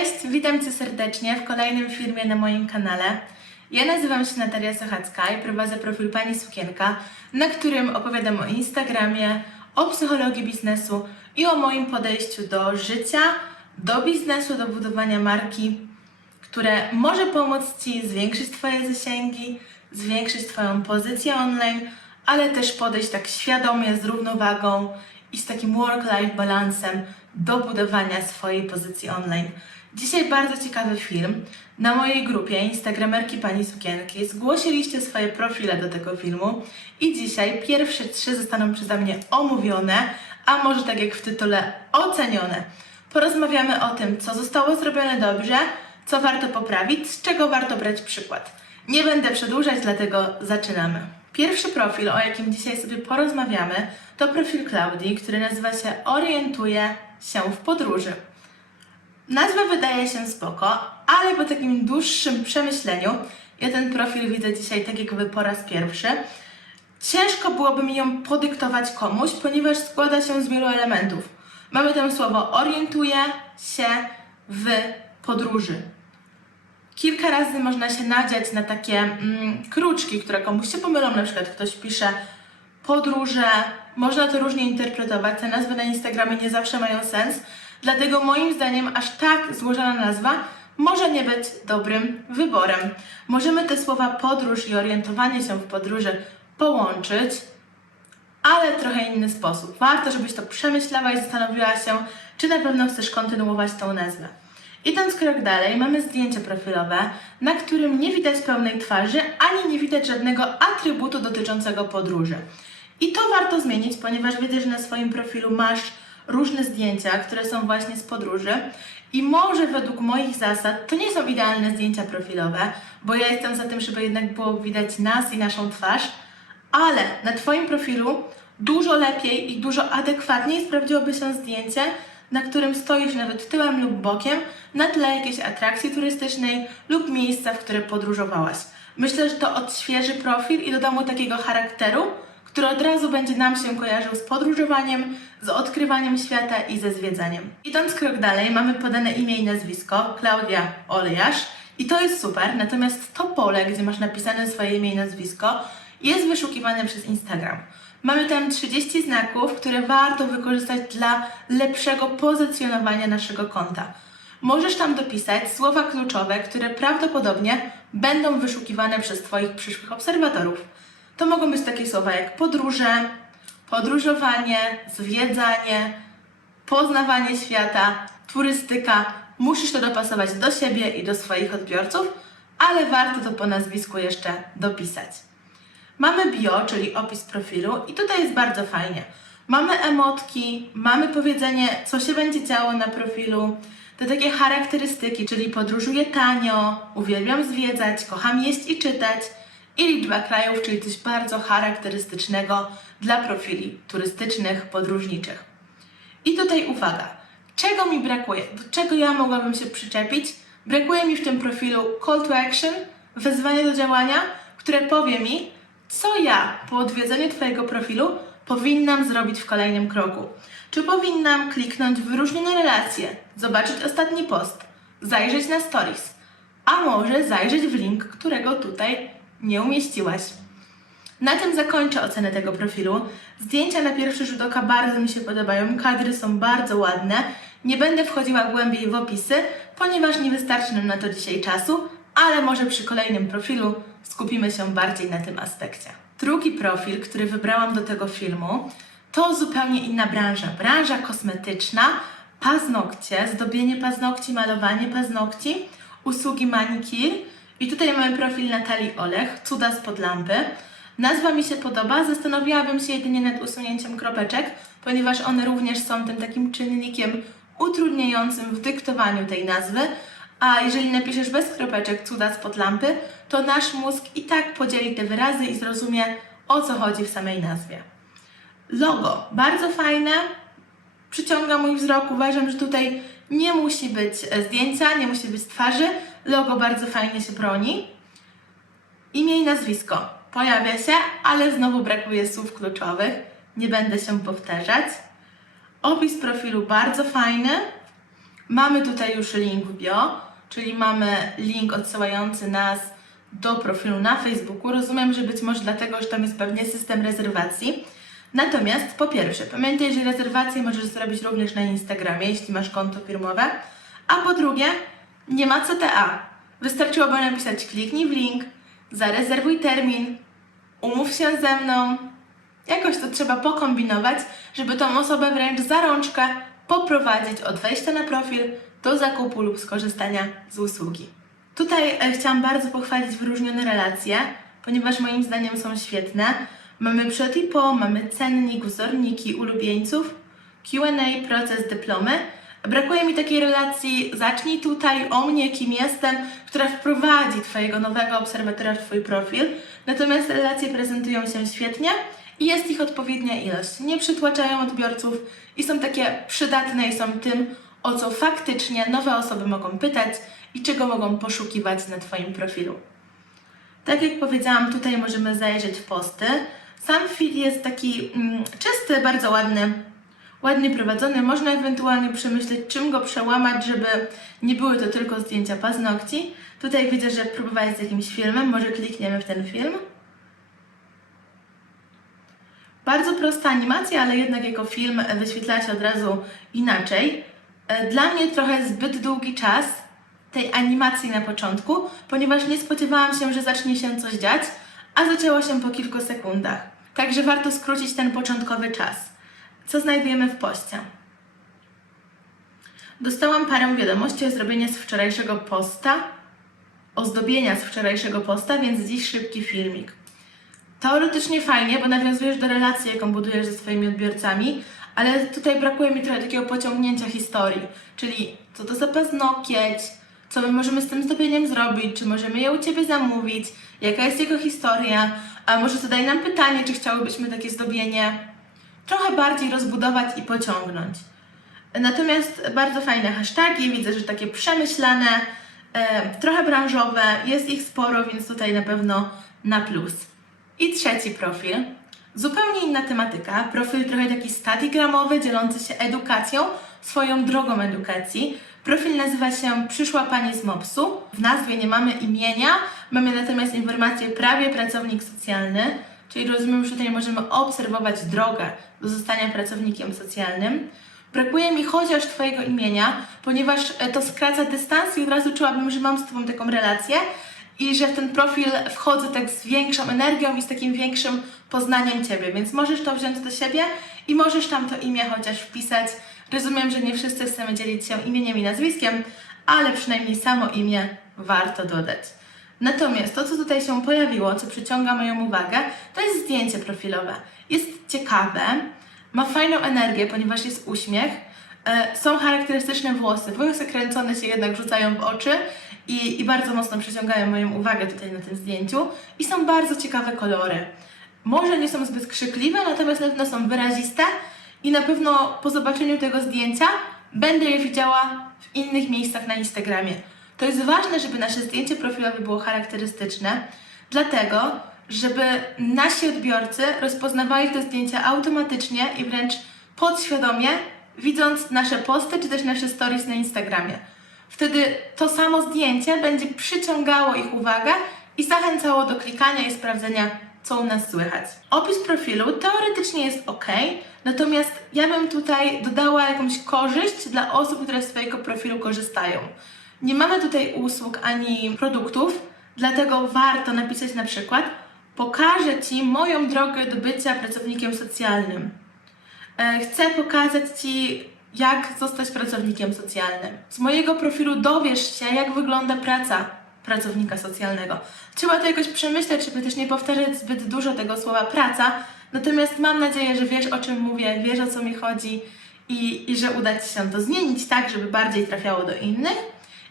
Cześć, witam Cię serdecznie w kolejnym filmie na moim kanale. Ja nazywam się Natalia Sochacka i prowadzę profil Pani Sukienka, na którym opowiadam o Instagramie, o psychologii biznesu i o moim podejściu do życia, do biznesu, do budowania marki, które może pomóc Ci zwiększyć Twoje zasięgi, zwiększyć Twoją pozycję online, ale też podejść tak świadomie, z równowagą i z takim work-life balansem do budowania swojej pozycji online. Dzisiaj bardzo ciekawy film. Na mojej grupie Instagramerki Pani Sukienki zgłosiliście swoje profile do tego filmu i dzisiaj pierwsze trzy zostaną przeze mnie omówione, a może tak jak w tytule ocenione. Porozmawiamy o tym, co zostało zrobione dobrze, co warto poprawić, z czego warto brać przykład. Nie będę przedłużać, dlatego zaczynamy. Pierwszy profil, o jakim dzisiaj sobie porozmawiamy, to profil Klaudii, który nazywa się Orientuje się w podróży. Nazwa wydaje się spoko, ale po takim dłuższym przemyśleniu, ja ten profil widzę dzisiaj tak jakby po raz pierwszy, ciężko byłoby mi ją podyktować komuś, ponieważ składa się z wielu elementów. Mamy tam słowo orientuje się w podróży. Kilka razy można się nadziać na takie mm, kruczki, które komuś się pomylą, na przykład ktoś pisze podróże, można to różnie interpretować, te nazwy na Instagramie nie zawsze mają sens, dlatego moim zdaniem aż tak złożona nazwa może nie być dobrym wyborem. Możemy te słowa podróż i orientowanie się w podróży połączyć, ale w trochę inny sposób. Warto, żebyś to przemyślała i zastanowiła się, czy na pewno chcesz kontynuować tą nazwę. Idąc krok dalej, mamy zdjęcie profilowe, na którym nie widać pełnej twarzy, ani nie widać żadnego atrybutu dotyczącego podróży. I to warto zmienić, ponieważ widzę, że na swoim profilu masz różne zdjęcia, które są właśnie z podróży i może według moich zasad to nie są idealne zdjęcia profilowe, bo ja jestem za tym, żeby jednak było widać nas i naszą twarz, ale na Twoim profilu dużo lepiej i dużo adekwatniej sprawdziłoby się zdjęcie, na którym stoisz nawet tyłem lub bokiem na tle jakiejś atrakcji turystycznej lub miejsca, w które podróżowałaś. Myślę, że to odświeży profil i doda mu takiego charakteru, który od razu będzie nam się kojarzył z podróżowaniem, z odkrywaniem świata i ze zwiedzaniem. Idąc krok dalej, mamy podane imię i nazwisko, Klaudia Olejarz i to jest super, natomiast to pole, gdzie masz napisane swoje imię i nazwisko, jest wyszukiwane przez Instagram. Mamy tam 30 znaków, które warto wykorzystać dla lepszego pozycjonowania naszego konta. Możesz tam dopisać słowa kluczowe, które prawdopodobnie będą wyszukiwane przez Twoich przyszłych obserwatorów. To mogą być takie słowa jak podróże, podróżowanie, zwiedzanie, poznawanie świata, turystyka. Musisz to dopasować do siebie i do swoich odbiorców, ale warto to po nazwisku jeszcze dopisać. Mamy bio, czyli opis profilu i tutaj jest bardzo fajnie. Mamy emotki, mamy powiedzenie, co się będzie działo na profilu, te takie charakterystyki, czyli podróżuję tanio, uwielbiam zwiedzać, kocham jeść i czytać i liczba krajów, czyli coś bardzo charakterystycznego dla profili turystycznych, podróżniczych. I tutaj uwaga, czego mi brakuje, do czego ja mogłabym się przyczepić? Brakuje mi w tym profilu call to action, wezwanie do działania, które powie mi, co ja po odwiedzeniu Twojego profilu powinnam zrobić w kolejnym kroku. Czy powinnam kliknąć wyróżnione relacje, zobaczyć ostatni post, zajrzeć na stories, a może zajrzeć w link, którego tutaj nie umieściłaś. Na tym zakończę ocenę tego profilu. Zdjęcia na pierwszy rzut oka bardzo mi się podobają, kadry są bardzo ładne. Nie będę wchodziła głębiej w opisy, ponieważ nie wystarczy nam na to dzisiaj czasu, ale może przy kolejnym profilu skupimy się bardziej na tym aspekcie. Drugi profil, który wybrałam do tego filmu, to zupełnie inna branża. Branża kosmetyczna, paznokcie, zdobienie paznokci, malowanie paznokci, usługi manikir. I tutaj mamy profil Natalii Olech, cuda spod lampy. Nazwa mi się podoba, zastanowiłabym się jedynie nad usunięciem kropeczek, ponieważ one również są tym takim czynnikiem utrudniającym w dyktowaniu tej nazwy, a jeżeli napiszesz bez kropeczek cuda spod lampy, to nasz mózg i tak podzieli te wyrazy i zrozumie o co chodzi w samej nazwie. Logo, bardzo fajne, przyciąga mój wzrok. Uważam, że tutaj nie musi być e, zdjęcia, nie musi być twarzy. Logo bardzo fajnie się broni. Imię i nazwisko pojawia się, ale znowu brakuje słów kluczowych. Nie będę się powtarzać. Opis profilu bardzo fajny. Mamy tutaj już link w bio, czyli mamy link odsyłający nas do profilu na Facebooku. Rozumiem, że być może dlatego, że tam jest pewnie system rezerwacji. Natomiast po pierwsze, pamiętaj, że rezerwacje możesz zrobić również na Instagramie, jeśli masz konto firmowe. A po drugie, nie ma CTA. Wystarczyłoby napisać kliknij w link, zarezerwuj termin, umów się ze mną. Jakoś to trzeba pokombinować, żeby tą osobę wręcz za rączkę poprowadzić od wejścia na profil do zakupu lub skorzystania z usługi. Tutaj e, chciałam bardzo pochwalić wyróżnione relacje, ponieważ moim zdaniem są świetne. Mamy przed i po, mamy cennik, wzorniki ulubieńców, Q&A, proces dyplomy. Brakuje mi takiej relacji zacznij tutaj o mnie, kim jestem, która wprowadzi Twojego nowego obserwatora w Twój profil. Natomiast relacje prezentują się świetnie i jest ich odpowiednia ilość. Nie przytłaczają odbiorców i są takie przydatne i są tym, o co faktycznie nowe osoby mogą pytać i czego mogą poszukiwać na Twoim profilu. Tak jak powiedziałam, tutaj możemy zajrzeć w posty. Sam feed jest taki mm, czysty, bardzo ładny, ładnie prowadzony. Można ewentualnie przemyśleć, czym go przełamać, żeby nie były to tylko zdjęcia paznokci. Tutaj widzę, że próbowałeś z jakimś filmem, może klikniemy w ten film. Bardzo prosta animacja, ale jednak jako film wyświetla się od razu inaczej. E, Dla mnie trochę zbyt długi czas tej animacji na początku, ponieważ nie spodziewałam się, że zacznie się coś dziać, a zaczęło się po kilku sekundach. Także warto skrócić ten początkowy czas. Co znajdujemy w poście? Dostałam parę wiadomości o zrobieniu z wczorajszego posta, ozdobienia z wczorajszego posta, więc dziś szybki filmik. Teoretycznie fajnie, bo nawiązujesz do relacji, jaką budujesz ze swoimi odbiorcami, ale tutaj brakuje mi trochę takiego pociągnięcia historii, czyli co to za paznokieć, co my możemy z tym zdobieniem zrobić, czy możemy je u Ciebie zamówić, jaka jest jego historia, a może zadaj nam pytanie, czy chciałybyśmy takie zdobienie trochę bardziej rozbudować i pociągnąć. Natomiast bardzo fajne hasztagi, widzę, że takie przemyślane, e, trochę branżowe, jest ich sporo, więc tutaj na pewno na plus. I trzeci profil, zupełnie inna tematyka, profil trochę taki stadigramowy, dzielący się edukacją, swoją drogą edukacji. Profil nazywa się Przyszła Pani z MOPS-u. W nazwie nie mamy imienia, mamy natomiast informację prawie pracownik socjalny, czyli rozumiem, że tutaj możemy obserwować drogę do zostania pracownikiem socjalnym. Brakuje mi chociaż Twojego imienia, ponieważ e, to skraca dystans i od razu czułabym, że mam z Tobą taką relację i że w ten profil wchodzę tak z większą energią i z takim większym poznaniem Ciebie, więc możesz to wziąć do siebie i możesz tam to imię chociaż wpisać. Rozumiem, że nie wszyscy chcemy dzielić się imieniem i nazwiskiem, ale przynajmniej samo imię warto dodać. Natomiast to, co tutaj się pojawiło, co przyciąga moją uwagę, to jest zdjęcie profilowe. Jest ciekawe, ma fajną energię, ponieważ jest uśmiech, e, są charakterystyczne włosy. Włosy kręcone się jednak rzucają w oczy i, i bardzo mocno przyciągają moją uwagę tutaj na tym zdjęciu. I są bardzo ciekawe kolory. Może nie są zbyt krzykliwe, natomiast na pewno są wyraziste i na pewno po zobaczeniu tego zdjęcia będę je widziała w innych miejscach na Instagramie. To jest ważne, żeby nasze zdjęcie profilowe było charakterystyczne, dlatego, żeby nasi odbiorcy rozpoznawali te zdjęcia automatycznie i wręcz podświadomie, widząc nasze posty czy też nasze stories na Instagramie. Wtedy to samo zdjęcie będzie przyciągało ich uwagę i zachęcało do klikania i sprawdzenia, co u nas słychać. Opis profilu teoretycznie jest ok, natomiast ja bym tutaj dodała jakąś korzyść dla osób, które z swojego profilu korzystają. Nie mamy tutaj usług ani produktów, dlatego warto napisać na przykład pokażę Ci moją drogę do bycia pracownikiem socjalnym. E, Chcę pokazać Ci, jak zostać pracownikiem socjalnym. Z mojego profilu dowiesz się, jak wygląda praca pracownika socjalnego. Trzeba to jakoś przemyśleć, żeby też nie powtarzać zbyt dużo tego słowa praca, natomiast mam nadzieję, że wiesz o czym mówię, wiesz o co mi chodzi i, i że uda Ci się to zmienić tak, żeby bardziej trafiało do innych.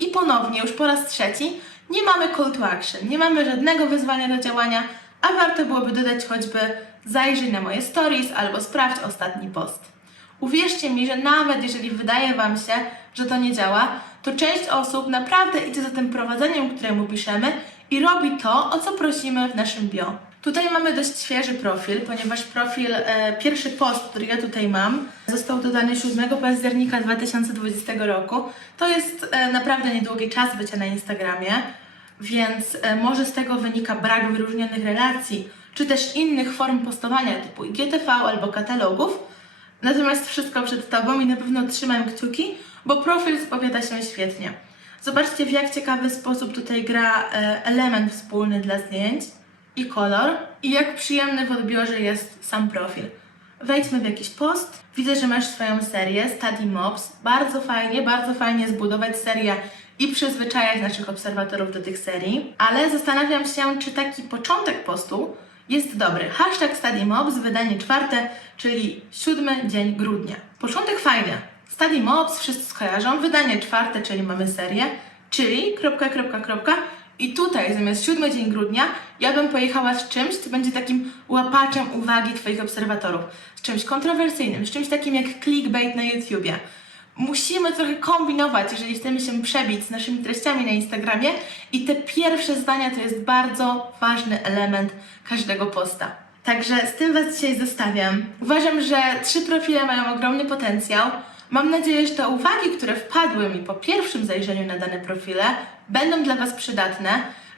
I ponownie, już po raz trzeci, nie mamy call to action, nie mamy żadnego wyzwania do działania, a warto byłoby dodać choćby zajrzyj na moje stories albo sprawdź ostatni post. Uwierzcie mi, że nawet jeżeli wydaje Wam się, że to nie działa, to część osób naprawdę idzie za tym prowadzeniem, któremu piszemy i robi to, o co prosimy w naszym bio. Tutaj mamy dość świeży profil, ponieważ profil, e, pierwszy post, który ja tutaj mam, został dodany 7 października 2020 roku. To jest e, naprawdę niedługi czas bycia na Instagramie, więc e, może z tego wynika brak wyróżnionych relacji, czy też innych form postowania typu IGTV albo katalogów. Natomiast wszystko przed Tobą i na pewno trzymam kciuki, bo profil spowiada się świetnie. Zobaczcie w jak ciekawy sposób tutaj gra e, element wspólny dla zdjęć i kolor i jak przyjemny w odbiorze jest sam profil. Wejdźmy w jakiś post. Widzę, że masz swoją serię Study Mobs. Bardzo fajnie, bardzo fajnie zbudować serię i przyzwyczajać naszych obserwatorów do tych serii, ale zastanawiam się, czy taki początek postu jest dobry. Hashtag Study Mobs, wydanie czwarte, czyli siódmy dzień grudnia. Początek fajny. Study Mobs, wszyscy skojarzą. Wydanie czwarte, czyli mamy serię, czyli kropka, kropka, kropka. I tutaj zamiast siódmy dzień grudnia, ja bym pojechała z czymś, co będzie takim łapaczem uwagi Twoich obserwatorów. Z czymś kontrowersyjnym, z czymś takim jak clickbait na YouTubie. Musimy trochę kombinować, jeżeli chcemy się przebić z naszymi treściami na Instagramie i te pierwsze zdania to jest bardzo ważny element każdego posta. Także z tym Was dzisiaj zostawiam. Uważam, że trzy profile mają ogromny potencjał. Mam nadzieję, że te uwagi, które wpadły mi po pierwszym zajrzeniu na dane profile, będą dla Was przydatne,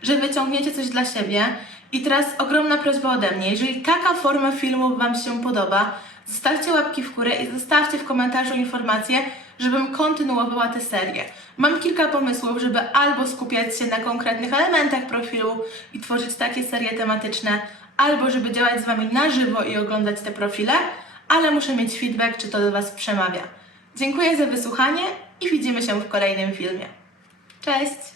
że wyciągniecie coś dla siebie. I teraz ogromna prośba ode mnie, jeżeli taka forma filmu Wam się podoba, zostawcie łapki w górę i zostawcie w komentarzu informację, żebym kontynuowała tę serię. Mam kilka pomysłów, żeby albo skupiać się na konkretnych elementach profilu i tworzyć takie serie tematyczne, albo żeby działać z Wami na żywo i oglądać te profile, ale muszę mieć feedback, czy to do Was przemawia. Dziękuję za wysłuchanie i widzimy się w kolejnym filmie. Cześć!